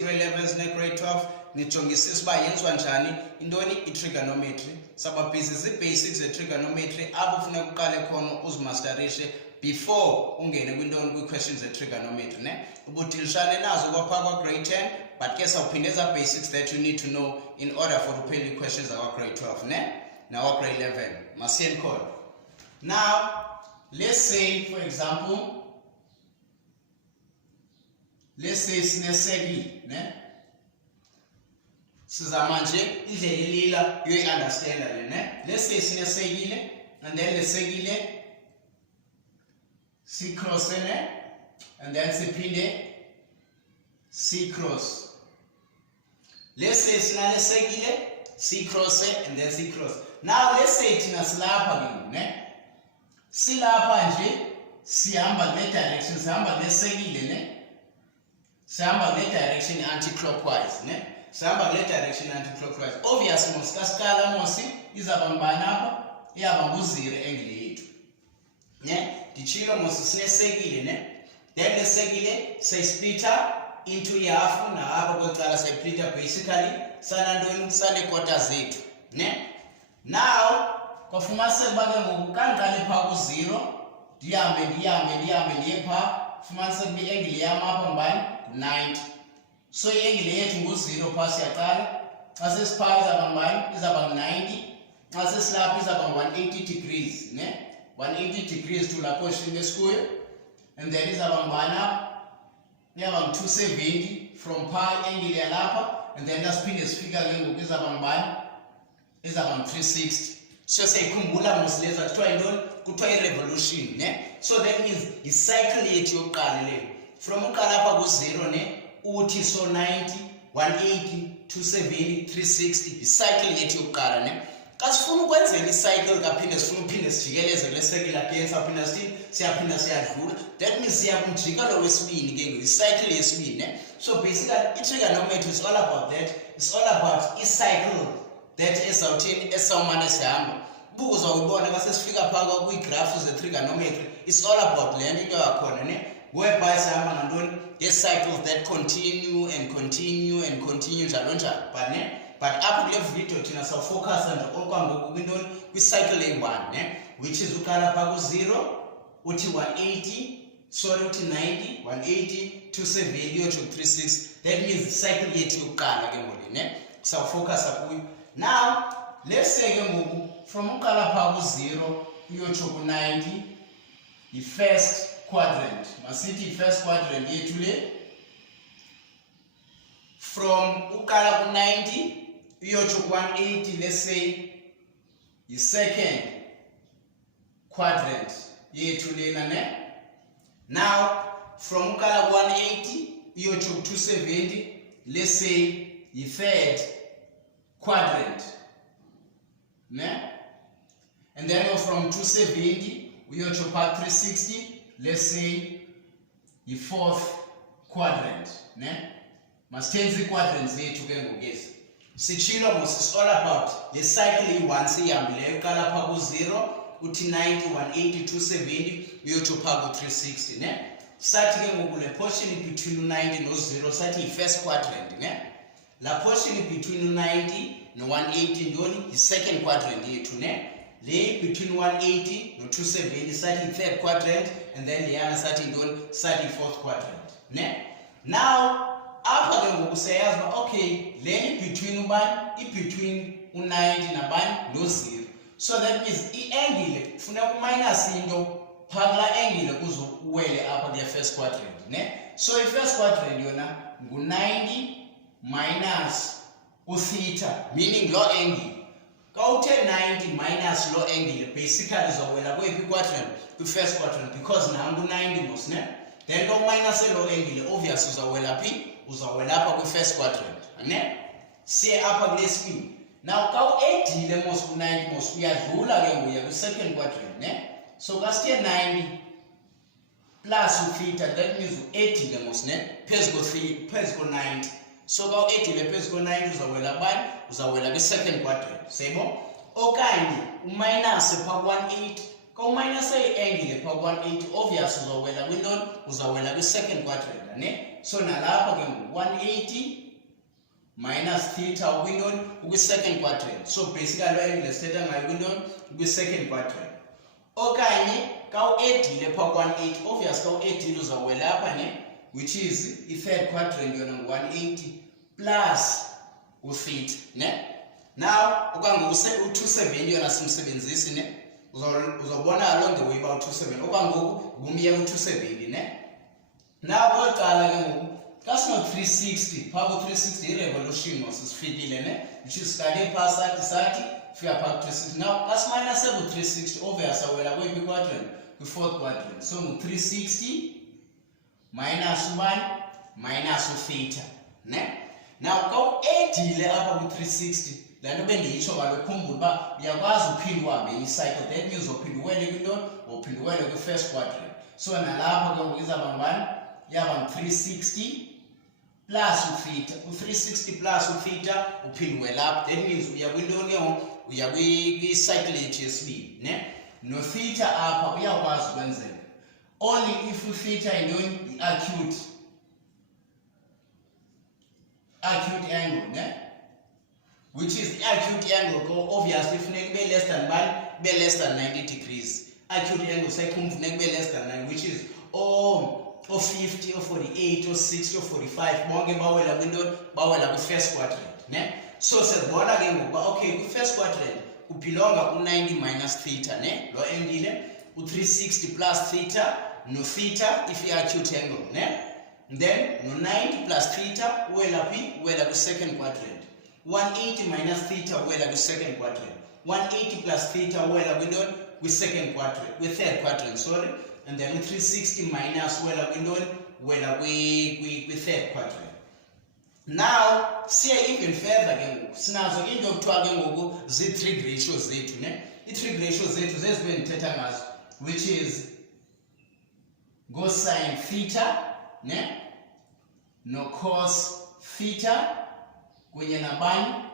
grade 11 ne-grade 12 nijongisisa uba yenziwa njani intoni i-trigonometry. Sababhizisa ii-basics ze-trigonometry apho funeka uqale khona uzimasterishe before ungene kwintoni kwii-questions ze-trigonometry ne ubudilishane nazo kwaphaa kwa-grade 10, but ke sawuphinde eza basics that you need to know in order for uphendula ii-questions zakwa-grade 12 ne nawa-grade 11. Masiyeni khona. Now let's say for example, let's say sinesekile ne sizama nje indlela elila yoyi-understanda le ne. Let's say sinesekile and then lesekile si-cross ne and then siphinde si-cross. Let's say sinalesekile si-cross and then si-cross. Now let's say thina silapha ke ne silapha nje sihamba kule direction, sihamba kulesekile ne sihamba kule direction anti-clockwise ne sihamba kule direction anti-clockwise. Obviously mos kasikala mosi izaba ngubani apha, iyaba nguziro angle yethu ne ndichilo mosi sinesekile ne then lesekile sayisplita into half na apha kwecala sayisplita basically sanantoni saneekota zethu ne. Now kwafumaniseka uba ke ngoku kandiqale phaa ku-0 ndihambe ndiye phaa fumaniseka uba i-angle yam apha ngubani ngu-90. So i-angle yethu ngu-0 phaa siyaqala. Xa sesiphaa izaba ngubani, izaba ngu-90. Xa sesilapha izaba ngu-180 degrees ne 180 degrees to lapho shini esikuyo, and then izaba ngubani apha, iyaba ngu-270 from phaa i-angle yalapha, and then asiphinde sifika ke ngoku izaba ngubani, izaba ngu-360. So siyayikhumbula mos leza kuthiwa yintoni, kuthiwa i-revolution ne. So that means i-cycle yethu yokuqala leyo from uqala apha ku-0 ne uthi so 90 180 270 360 i-cycle yethu yokuqala ne. Xa sifuna ukwenzela i-cycle kaphinde sifuna uphinde sijikeleze kule sekile again siyaphinda siyaphinda siyadlula, that means siya kumjikelo wesibini ke ngoku i-cycle yesibini ne. So basically i-trigonometry is all about that. It's all about i-cycle that esawuthini esawumane sihamba. Buku uzawuyibona xa sesifika phaa kwii-graphs ze-trigonometry, it's all about le nto into yakhona ne whereby sihamba ngantoni ngee-cycles that continue and continue and continue njalo njalo but apho kule video thina sawufokhasa nje okwangoku kwintoni kwi-cycle eyi-1 ne which is uqala phaa ku-0 uthi 180 sorry uthi 90 180 270 uyotsho ku-360. That means icycle yethu yokuqala ke ngoku ne sawufokhasa kuyo. Now let's say ke ngoku from uqala phaa ku-0 uyotsho ku-90 yi-first quadrant, masithi yi-first quadrant yethu le from uqala ku-90 uyotsho ku-180, let's say yi-second quadrant yethu lena ne. Now from uqala ku-180 uyotsho ku-270, let's say yi-third quadrant ne. And then from 270 uyotsho phaa 360, let's say yi-fourth quadrant ne. Masithenze ii-quadrants zethu ke ngokezi sitshilo mos is all about le cycle eyi-1 siyihambileyo uqala phaa ku-0 uthi 90 180 270 uyotsho phaa ku-360 ne. Sathi ke ngoku le portion between u-90 no-0 sathi yi-first quadrant ne. La portion between u-90 no-180 ntoni yi-second quadrant yethu ne. Le between 180 no-270 sathi yi-third quadrant, and then leyana sathi ntoni sathi yi-fourth quadrant ne. Now apha ke ngoku siyayazi uba okay le between ubani i-between u-90 nabani no-0. So that means i-angle funeka uminus into phaa kulaa angle kuze uwele apha kule first quadrant ne. So i-first quadrant yona ngu-90 minus u-theta, meaning loo angle. Ka uthe 90 minus loo angle basically uzawuwela kweyiphi quadrant, kwi-first quadrant, because nangu 90 mos ne. Then lo minus loo angle obviously uzawuwela phi, uzawuwela apha kwi-first quadrant ne. Siye apha kule sibini. Now ka u-edile mos ku-90 mos uyadlula ke nguya kwi-second quadrant ne. So ka sithe 90 plus u-theta, that means u-edile mos ne phezu ko-90. So ka u-edile phezu ko-90 uzawuwela bani, uzawuwela kwi-second quadrant seyibona. Okanye uminus phaa ku-180 Ka minus angle pha 180 obvious uzawela kwintoni uzawela kwi second quadrant ne. So nalapha ke 180 minus theta ukwintoni ukwi second quadrant. So basically lo angle sithetha ngayo kwintoni kwi second quadrant. Okanye ka u-edile pha 180 obvious ka u-edile uzawela lapha ne, which is i third quadrant yona 180 plus u-theta ne. Now okwangoku u-270 yona simsebenzisi ne, uzobona along the way about 270 okwangoku kumye u-270 ne. Now koqala ke ngoku ka sino-360 pha ku-360 i-revolution sisifikile ne, which is siqale pha sathi fika pha ku-360. Now ka siminase ku-360 obvious awela kweyiphi quadrant kwi-fourth quadrant. So ngu-360 minus 1 minus u-theta ne. Now ka u-edile apha ku-360 la nto bendiyitsho kaloku khumbula uba uyakwazi uphinde uhambe i-cycle, that means uphinde uwele kwintoni uphinde uwele kwi-first quadrant. So nalapho ke ngoku izawuba ngubani yaba ngu-360 plus u-theta, u-360 plus u-theta uphinde uwelapha, that means uya kwintoni ke ngoku uya kwi-cycle yethu yesibini ne. No-theta apha uyakwazi ukwenzeka only if u-theta yintoni i-acute angle ne, which is acute angle obviously funeka be less than 1 be less than 90 degrees. Acute angle seyikhumba funeka be less than 9, which is o 50 o 48 o 60 o 45 bonke bawela kwintoni bawela kwi-first quadrant ne. So siyabona ke ngoku uba okay kwi-first quadrant ubelonga u-90 minus theta ne, lo endile u-360 plus theta no-theta if i-acute angle ne, then no-90 plus theta uwela phi uwela kwi-second quadrant. 180 minus theta uwela kwi-second quadrant. 180 plus theta uwela kwintoni kwi-second quadrant, kwi-third quadrant sorry, and then 360 minus uwela kwintoni uwela kwi-third quadrant. Now siye even further ke ngoku sinazo into ekuthiwa ke ngoku zii-trig ratios zethu ne. Ii-trig ratios zethu zezinto endithetha ngazo, which is ngo-sin theta ne, no-cos theta kunye nabani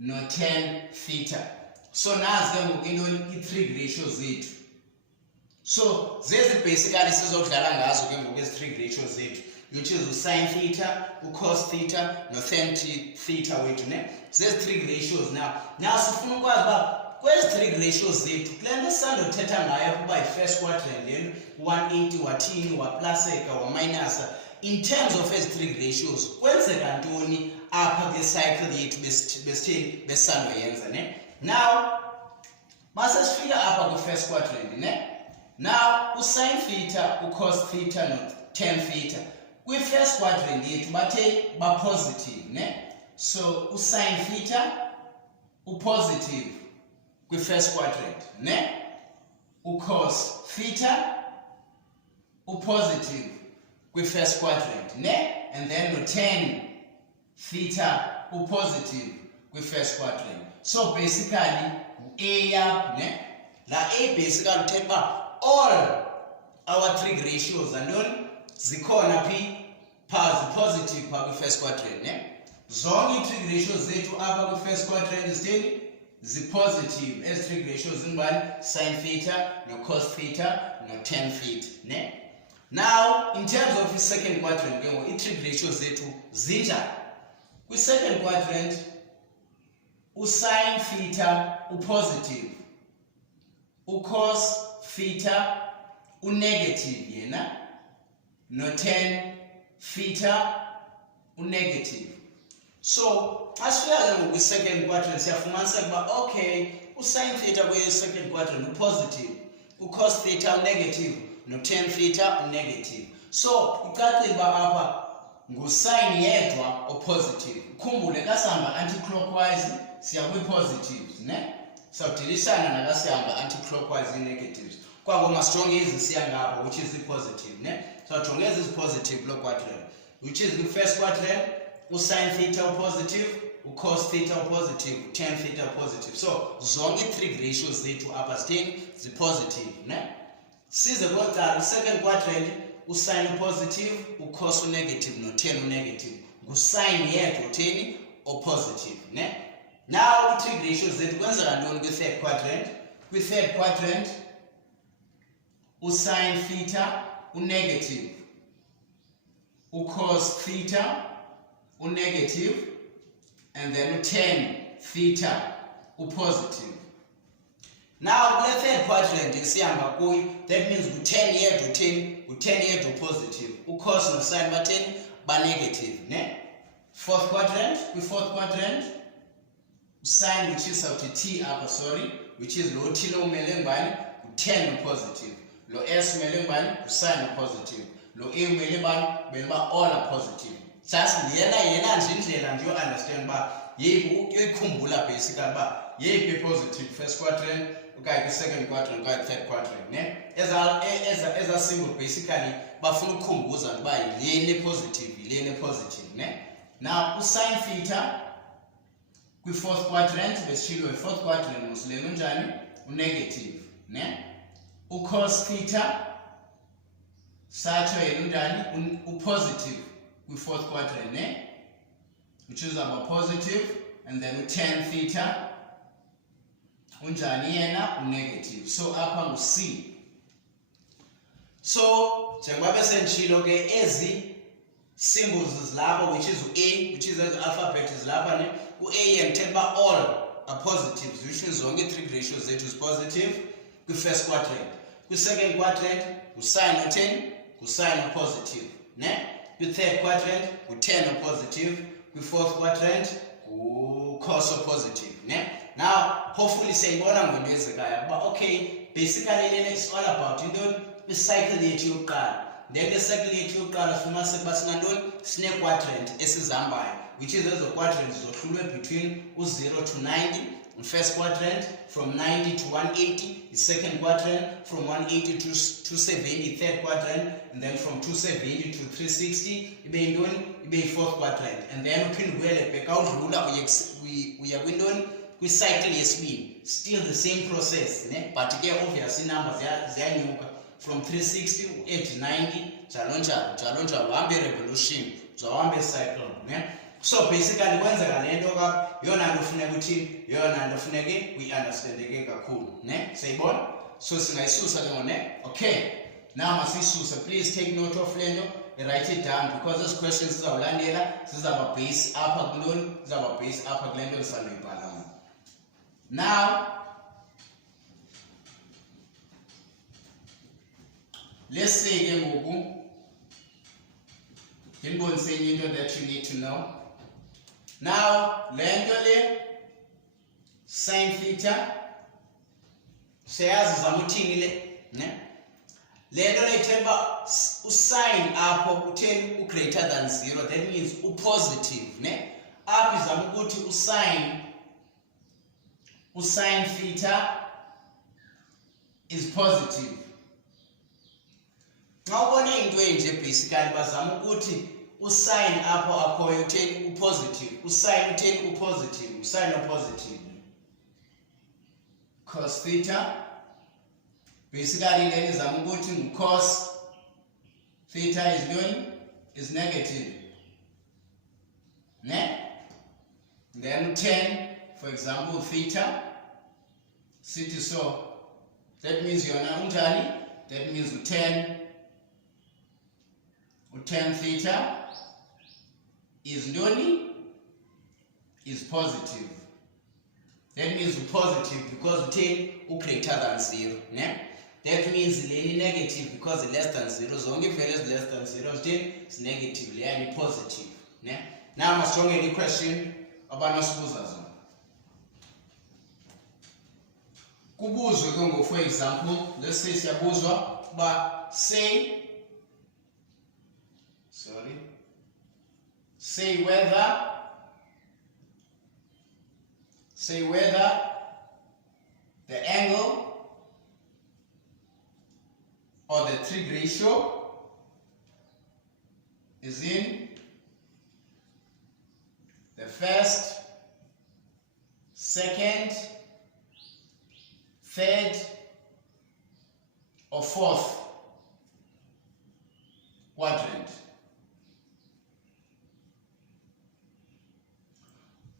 no-tan theta. So nazi ke ngoku intoni ii-trig ratios zethu. So zezi basically sizodlala ngazo ke ngoku ezi-trig ratios zethu, which is u-sin theta, u-cos theta no-tan theta wethu ne. Zezi trig ratios now sifuna ukwazi uba kwezi trig ratios zethu kule nto sisandothetha ngayo ukuba yi-first quadrant lena 180 wathini waplaseka waminasa, in terms of ezi trig ratios kwenzeka ntoni apha kule cycle yethu besitheni besisandoyenza ne. Now masesifika apha kwi-first quadrant ne, now u-sin theta u-cos theta no-tan theta kwi-first quadrant yethu bathe ba-positive ne. So u-sin theta u-positive kwi-first quadrant ne, u-cos theta u-positive kwi-first quadrant ne, and then no-tan theta u-positive kwi-first quadrant. So basically A yap ne, la A basically uthetha uba all our trig ratios andoni zikhona phi pha zi-positive pha kwi-first quadrant ne. Zonke ii-trig ratios zethu apha kwi-first quadrant zitheni zi-positive. Ezi trig ratios zingubani sin theta no-cos theta no-tan theta ne. Now in terms of i-second quadrant ke ngoku ii-trig ratios zethu zinjani. Kwi-second quadrant u-sin theta u-positive, u-cos theta u-negative yena, no-tan theta u-negative. So xa sifika ke ngoku kwi-second quadrant siyafumaniseka uba okay u-sin theta kwi-second quadrant u-positive, u-cos theta u-negative no-tan theta u-negative. So icacile uba apha ngusin yedwa o-positive. Ukhumbule xa sihamba anti-clockwise siya kwi-positives ne, sawudilishana naka sihamba anti-clockwise i-negatives. Kwangoku masijonge ezi siya ngapha which is i-positive ne. Sawujonge ezi zi-positive lo quadrant, which is the-first quadrant u-sin theta u-positive, u-cos theta u-positive, u-tan theta u-positive. So zonke ii-trig ratios zethu apha zitheni zi-positive ne. Size kokuqala u-second quadrant u-sin u-positive, u-cos u-negative no-tan u-negative, ngu-sin yedwa utheni o-positive ne. Now ii-trig ratios zethu kwenzeka ntoni kwi-third quadrant. Kwi-third quadrant Sin theta, negative. Cos theta, negative. And then tan theta, positive. Now, the third quadrant is that means 10 here to 10, 10 here to positive. Cos no sign but 10 by negative. Ne? Fourth quadrant, sign which is out T upper, which is low T low melembani, 10 positive. Low S melembani, sign positive. Low A melembani, belma all are positive. Just yena and you understand ba ye kumbula basically ba ye positive first quadrant, okay, the second quadrant, okay, third quadrant. Ne? As a symbol basically, but from kumbuza and by lene positive. Ne? Now sin theta with fourth quadrant, the shield of fourth quadrant was negative. Ne? Cos theta such a positive with fourth quadrant, ne? Which is our positive, and then tan theta negative. So up on C. So njengoba senjilo ke ezi symbols is lapha, which is A, which is the alphabet is lapha ne A and 10 all are positives, which means only 3 ratios that is positive with first quadrant. With second quadrant, we sign 10, we sign positive. Ne? With third quadrant, we 10 positive. With fourth quadrant, we cos positive. Ne? Now, hopefully say what I'm going to do, but okay, basically it's all about the cycle that you got. Then the cycle that you got from a snake quadrant, which is the quadrants between 0 to 90. In first quadrant from 90 to 180, the second quadrant from 180 to 270, third quadrant, and then from 270 to 360, the fourth quadrant. And then we can back out ruler we are windowing we cycle speed. Still the same process, ne? But again obviously numbers they are new from 360 to 890, chalonja wambe revolution, wambe cycle. Ne? So basically kwenzeka lento ka yona ndofuneka uthi yona ndofuneke we understand ke kakhulu, ne? Sayibona? So singayisusa ke ne? Okay. Now masisusa, please take note of lento, write it down because this question sizawulandela sizaba base upper kulona, sizaba base upper kulento lisandoyibhala. Now let's say ke ngoku ngibonise into that you need to know. Now, lengole sin theta seyazi zamuthingile, ne? Lengole ithemba usign apho utheni greater than 0, that means positive, ne? Apho izama ukuthi usign theta is positive. Xa ubona into enje basically bazama ukuthi usign apho akhoyo utheni upositive, usign utheni upositive, usign upositive. Cos theta basically then izama ukuthi cos theta is negative, ne? Then 10, for example, theta city, so that means you're not unjani, that means 10 theta is positive. That means positive because 10 greater than 0. Ne? That means negative because less than 0. So only if it is less than 0, 10 is negative, yani positive. Ne? Now I'm asking any question about nosibuzazona. Kubuzwe ke ngo, for example, let's say siyabuzwa ba say whether the angle or the trig ratio is in the first, second, third, or fourth quadrant.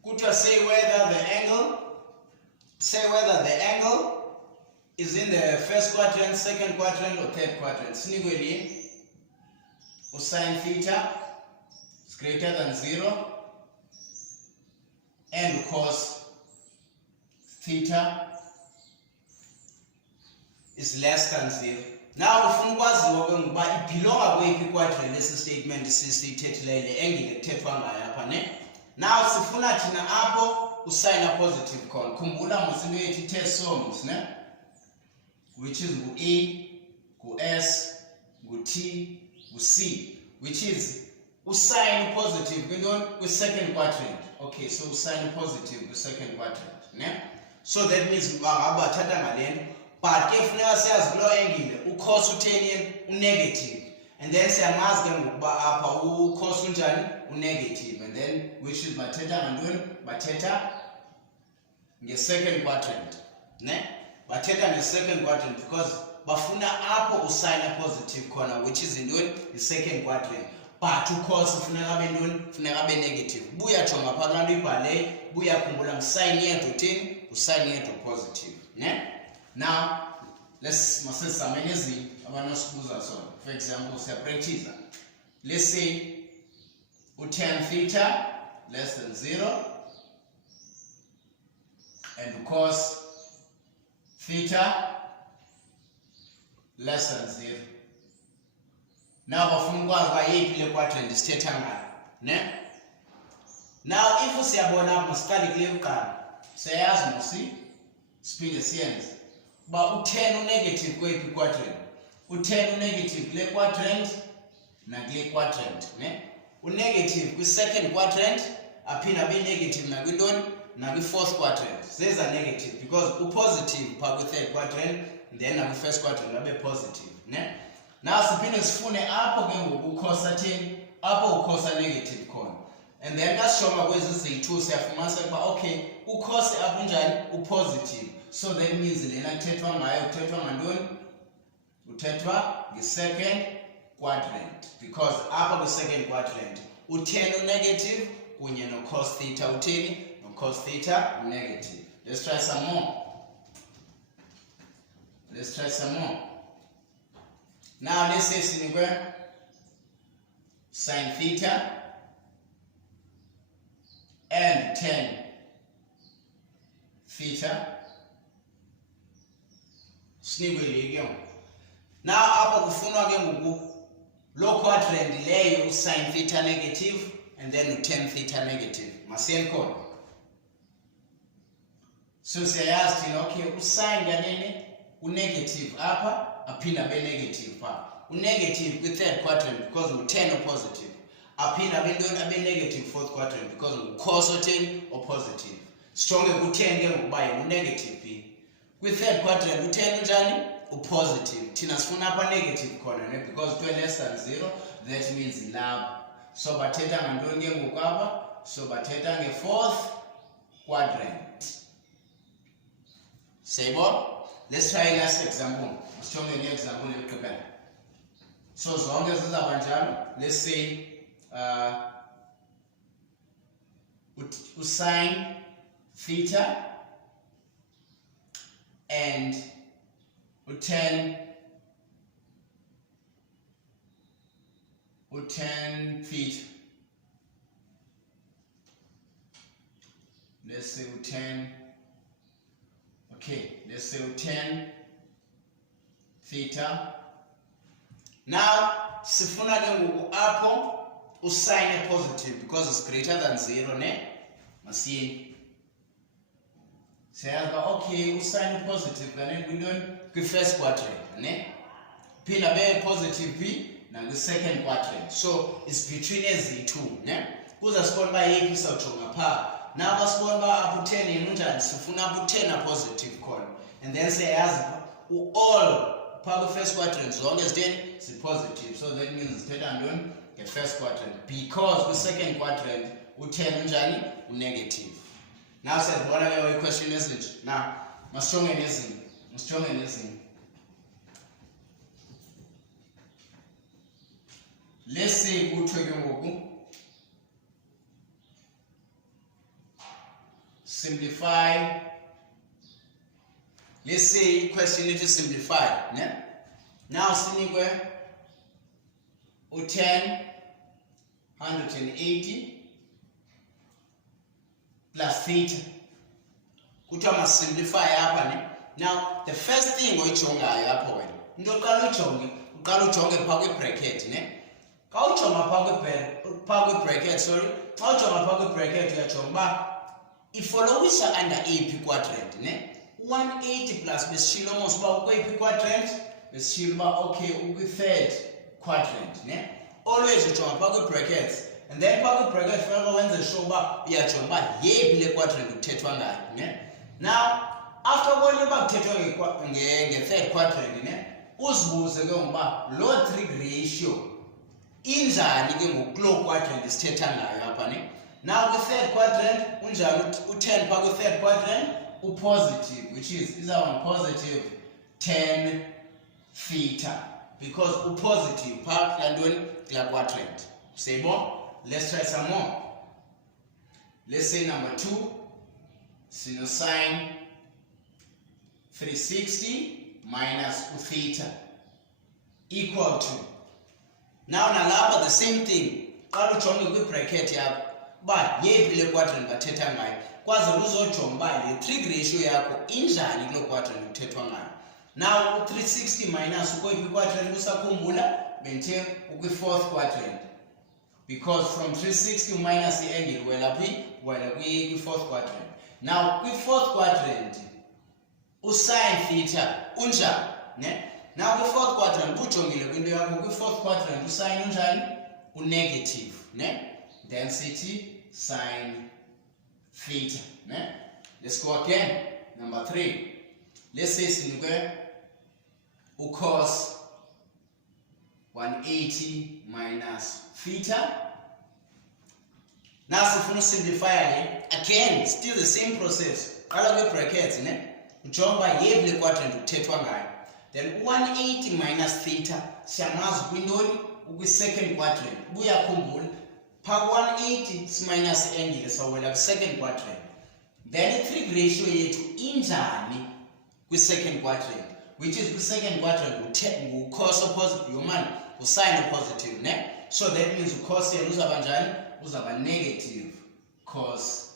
Could you say whether the angle is in the first quadrant, second quadrant, or third quadrant. Similarly, sine theta is greater than 0 and cos theta is less than 0. Now, ufuna ukwaziwa ke ngoba ibelonga kweyiphi quadrant lesi statement sisithethileyo le angle ethethwa ngayo apha ne. Now sifuna thina apho usine positive khona. Khumbula mos into yethu ithe so ne, which is ngu-E, ngu-S, ngu-T, ngu-C, which is usine positive kwi-second quadrant. Okay, so usine positive kwi-second quadrant ne. So that means ngaba thatha ngale, but ke funeka siyazi kulo angle ucos utheni unegative, and then siyamazi ke ngokuba apha ucos unjani unegative, and then which is bathetha ngantoni, bathetha nge-second quadrant ne. Bathetha nge-second quadrant because bafuna apho usine positive khona, which is intoni i-second quadrant, but ucos funeka abe ntoni, funeka abe negative. Buya jonga phaa kulaa nto ibhale, buya khumbula ngisine yedwa utheni, usine yedwa positive ne. Now masizame nezinto abanosibuza sona. For example, siyapractice. Let's say u-tan theta less than 0 and cos theta less than 0. Now bafuna ukwazi uba yeyiphi le quadrant sithetha ngayo ne. Now if siyabona masiqale kule yokuqala, siyayazi mosi siphinde siyenze uba u10 unegative kweyiphi quadrant, u10 unegative kule quadrant nakule quadrant ne. Unegative kwi-second quadrant aphinda abe negative nakwintoni, nakwi-fourth quadrant. These are negative because upositive phaa kwi-third quadrant, then nakwi-first quadrant abe positive ne. Now siphinde sifune apho ke ngoku ukhosa theni, apho ukhosa negative khona, and then kasishoma kwezi ziyi-2 siyafumanisa ukuba okay ukhosi apho unjani upositive. So that means lena kuthethwa ngayo kuthethwa ngantoni, kuthethwa nge-second quadrant, because apha kwi-second quadrant u10 unegative kunye no-cos theta utheni, no-cos theta negative. Let's try some more. Let's try some more. Now let's say sinikwe sine theta and tan theta. Sinikwe ke now apha kufunwa ke ngoku lo quadrant leyo usine theta negative and then u-tan theta negative. Masiyeni khona. So siyayazi thina okay usine kanene unegative apha aphinda abe negative phaa. Unegative kwi-third quadrant because ngu-10 opositive, aphinda abe ntoni abe negative fourth quadrant because ngu-cos otheni opositive. Sijonge ku-10 ke ngokuba yena unegative phi. Kwi-third quadrant u-10 unjani upositive, thina sifuna apha negative khona ne, because 2 less than 0 that means ilapha. So bathetha ngantoni ke ngoku apha, so bathetha nge-fourth quadrant. Siyayibona? Let's try last example. Sijonge nye example yokugqibela. So zonke zizaba njalo. Let's say usine theta and u10 theta. Let's say u10. Okay, let's say u10 theta. Now sifuna ke ngoku apho usine positive because it's greater than 0 ne. Masiyeni. Siyazi okay usine positive kanene kwintoni kwi-first quadrant ne. Phinda be positive phi nakwi-second quadrant. So it's between ezi-2 ne. Kuza sibona uba yeyiphi sawujonga phaa. Now basibona uba apho u10 yena unjani, sifuna apho u10 positive khona, and then siyayazi all phaa kwi-first quadrant zonke zitheni zi-positive. So that means zithetha ntoni nge-first quadrant because kwi-second quadrant u10 unjani unegative. Now siyazibona ke i-question ezinje. Now masijonge nezinye. Let's say kuthiwe ke ngoku simplify let's say question to simplify, ne? Now sinikwe u10 180 plus theta. Kuthiwa mas simplify apha ne. Now the first thing oyijongayo apho wena into oqala ujonge phaa kwi-bracket ne. Xa ujonga phaa kwi-bracket, sorry, xa ujonga phaa kwi-bracket uyajonga uba ifollowisha under eyiphi quadrant ne. 180 plus besishilo mos uba ukweyiphi quadrant, besishilo uba okay ukwi-third quadrant ne. Always ujonga phaa kwi-brackets, and then phaa kwi-bracket funeka wenze sure uba uyajonga uba yeyiphi le quadrant kuthethwa ngayo ne. Now after ubonile uba kuthethwa nge-third quadrant ne, uzibuze ke ngokuba loo trig ratio injani ke ngokuloo quadrant sithetha ngayo apha ne. Now kwi-third quadrant unjani u-10 phaa kwi-third quadrant u-positive, which is izawuba positive 10 theta, because u-positive phaa kulaa ntoni kulaa quadrant. Siyayibona? Let's try some more. Let's say number 2, sinusine 360 minus u-theta equal to. Now nalapha the same thing. Qala ujonge kwi-bracket yakho uba yeyiphi le quadrant bathetha ngayo, kwaze uzojonga uba le trig ratio yakho injani kuloo quadrant kuthethwa ngayo. Now u-360 minus ukweyiphi quadrant usakhumbula? Benthe ukwi-fourth quadrant, because from 360 minus i-angle wela phi? Wela kwi-fourth quadrant. Now kwi-fourth quadrant u-sin theta unjani ne. Now kwi-fourth quadrant ujongile kwinto yakho, kwi-fourth quadrant u-sin unjani? U-negative ne. Then sithi sin theta ne. Let's go again. Number 3. Let's say sinikwe u-cos 180 minus theta. Now sifuna usimplify le. Again, still the same process. Qala kwi-brackets ne, ujonga uba yeyiphi le quadrant kuthethwa ngayo. Then 180 minus theta siyamazi kwintoni? Ukwi-second quadrant. Buyakhumbula phaa 180 siminus angle sawela kwi-second quadrant. Then i-trig ratio yethu injani kwi-second quadrant, which is kwi-second quadrant ngu-cos oppositive, yomani ngu-sin oppositive ne. So that means u-cos yena uzaba njani? Uzaba negative cos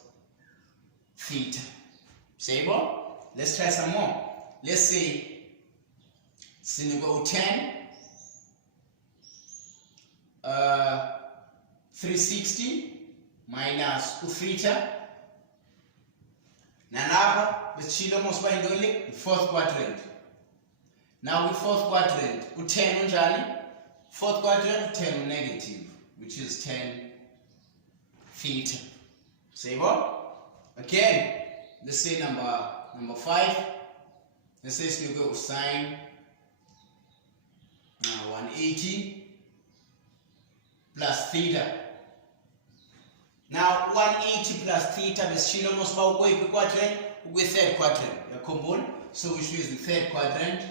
theta. Siyayibona? Let's try some more. Let's say sinikwe u-10 360 minus u-theta. Nalapha besitshilo mos uba yintoni le? I-fourth quadrant. Now kwi-fourth quadrant u-10 unjani? Fourth quadrant 10 u-negative, which is 10 theta. Siyayibona? Again, let's say number 5. Let's say sinikwe u-sin 180 plus theta. Now 180 plus theta besitshilo mos uba ukweyiphi quadrant? Ukwi-third quadrant. Yakhumbula? So we choose the third quadrant.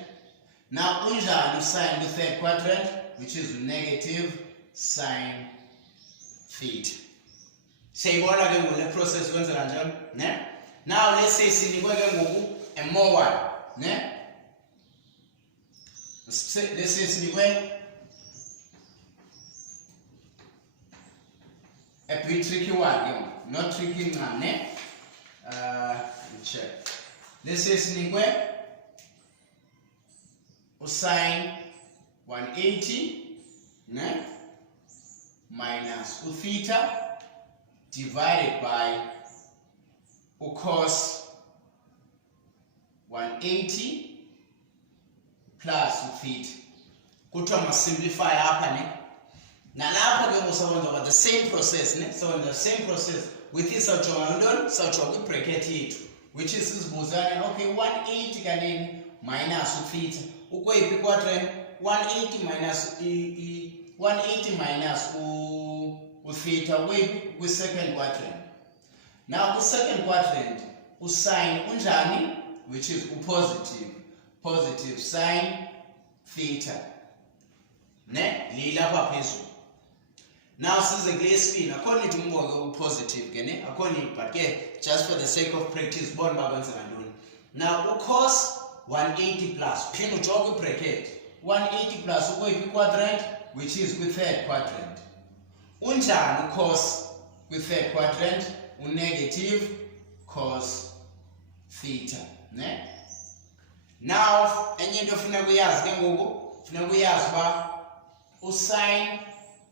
Now unjani u-sin kwi-third quadrant, which is negative sin theta. Siyayibona ke ngoku le process kwenzela njani ne. Now let's say sinikwe ke ngoku a more one ne. Let's say sinikwe a pretty tricky one, not tricky one ne. Check. Let's say sinikwe u-sin 180 ne minus u-theta divided by u-cos 180 plus u-theta. Kuthiwa masimplify apha ne. Nalapha ke ngosawenza about the same process ne. So in the same process with this sawujonga ntoni? Sawujonga kwi-bracket yethu, which is sizibuzane okay 180 kanini minus u-theta ukweyiphi quadrant? 180 minus 180 minus u-theta ukweyiphi? Kwi-second quadrant. Now kwi-second quadrant u-sin unjani? Which is positive sin theta ne lilapha phezulu. Now size kule yesibini, akho need umboke u-positive ke ne, akho need, but ke just for the sake of practice bona uba kwenzeka ntoni. Now u-cos 180 plus. Pin ujoke bracket. 180 plus ukuyiphi quadrant, which is kwi-third quadrant. Unjani cos kwi-third quadrant? Negative cos theta. Ne? Now, enye into funeka uyazi ke ngoku, funeka uyazi uba usin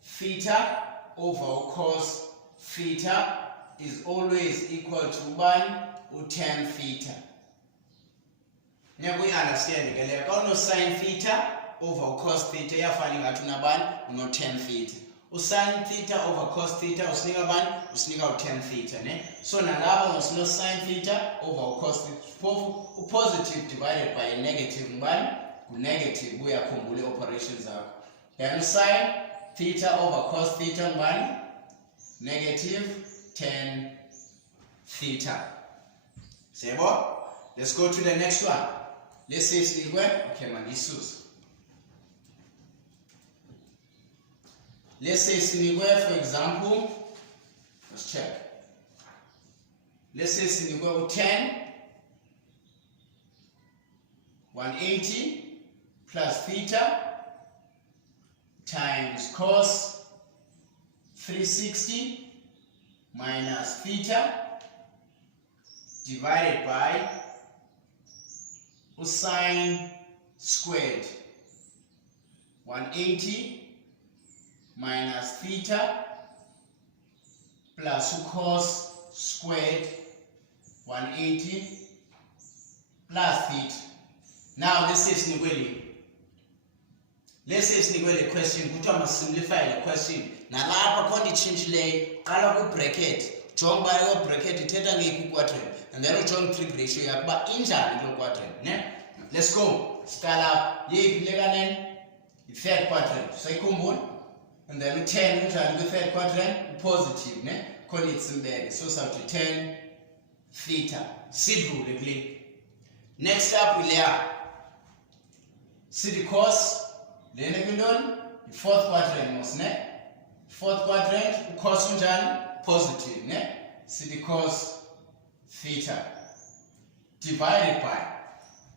theta over cos theta is always equal to tan theta. Funeka uyi-understand ke leyo. Xa uno-sin theta over cos theta iyafana ingathi unabani? Tan theta. Usin theta over cos theta usinika bani? Usinika u-tan theta, ne? So nalapha ngosino sin theta over cos theta. Positive divided by a negative ngubani? Ku-negative, uyakhumbula i-operations zakho. Then sin theta over cos theta ngubani? Negative tan theta. Siyabo? Let's go to the next one. Let's say sinikwe, okay mandisuse. Let's say sinikwe, for example, let's check. Let's say sinikwe 10, 180 plus theta times cos 360 minus theta divided by sine squared 180 minus theta plus cos squared 180 plus theta. Now let's say sinikwe question, kuthiwa masimplify the question. Nalapha khona i-change leyo, qala kwi-bracket, jonga uba leyo bracket ithetha ngeyiphi quadrant, and then ujonge trig ratio yakho uba injani kuloo quadrant, ne? Let's go. Start up. Yeyiphi le kanene? I-third quadrant. Sayikhumbula? And then u-10 unjani kwi-third quadrant? Positive, ne? Khona itsimbeke. So sawuthi 10 theta. Sidlule kule. Next up uleya. Sithi cos lena kwintoni? I-fourth quadrant mos, ne? Fourth quadrant, u-cos unjani? Positive, ne? Sithi cos theta divided by,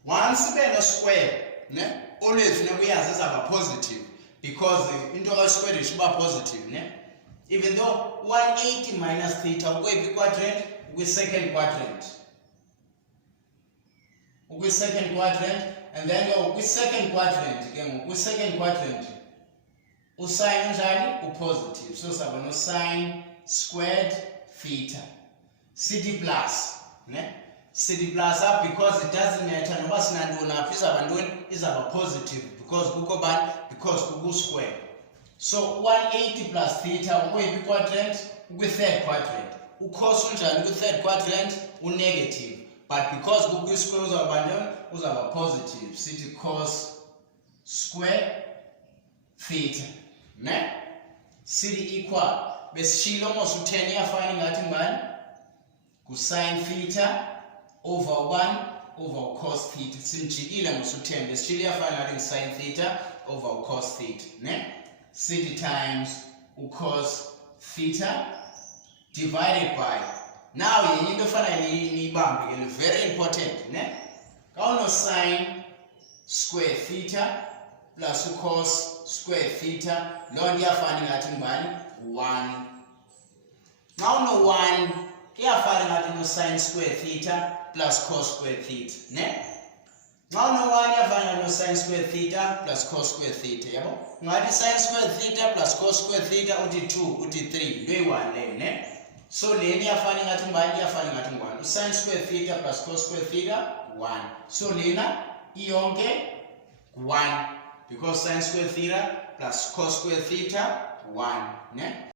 once ibe no-square, ne? Always funeka uyazi izawuba positive because into ka-square ishuba positive, ne? Even though 180 minus theta ukweyiphi quadrant? Ukwi-second quadrant. Ukwi-second quadrant, and then ukwi-second quadrant ke ngoku kwi-second quadrant usine unjani? Upositive. So saba no-sine squared theta. Sithi plus, ne? Sithi plus up because it doesn't matter noba sinantoni apha izawuba ntoni? Izawuba positive because kukho bani? Because kukho square. So 180 plus theta ukweyiphi quadrant? Ukwi-third quadrant. Ucos unjani kwi-third quadrant? Unegative. But because kukho square uzawuba ntoni? Uzawuba positive. Sithi cos square theta, ne? Sithi equal. Besishilo mos u-10 iyafana ingathi ngubani? Ku-sin theta over 1 over cos theta. Simjikile mos u-10. Besishilo iyafana ingathi ngu-sin theta over cos theta, ne? Sithi times u-cos theta divided by. Now yenye into efana niyibambe ke, very important, ne? Xa uno-sin square theta plus u-cos square theta, loo nto iyafana ingathi ngubani? 1. Xa uno-1 iyafana ingathi no-sin square theta plus cos square theta, ne? Xa uno-1 iyafana no-sin square theta plus cos square theta, yabo? Ungathi sin square theta plus cos square theta uthi 2 uthi 3, into eyi-1 leyo, ne? So lena iyafana ingathi ngubani? Iyafana ingathi ngubani? Sin square theta plus cos square theta 1. So lena iyonke 1 because sin square theta plus cos square theta 1, ne?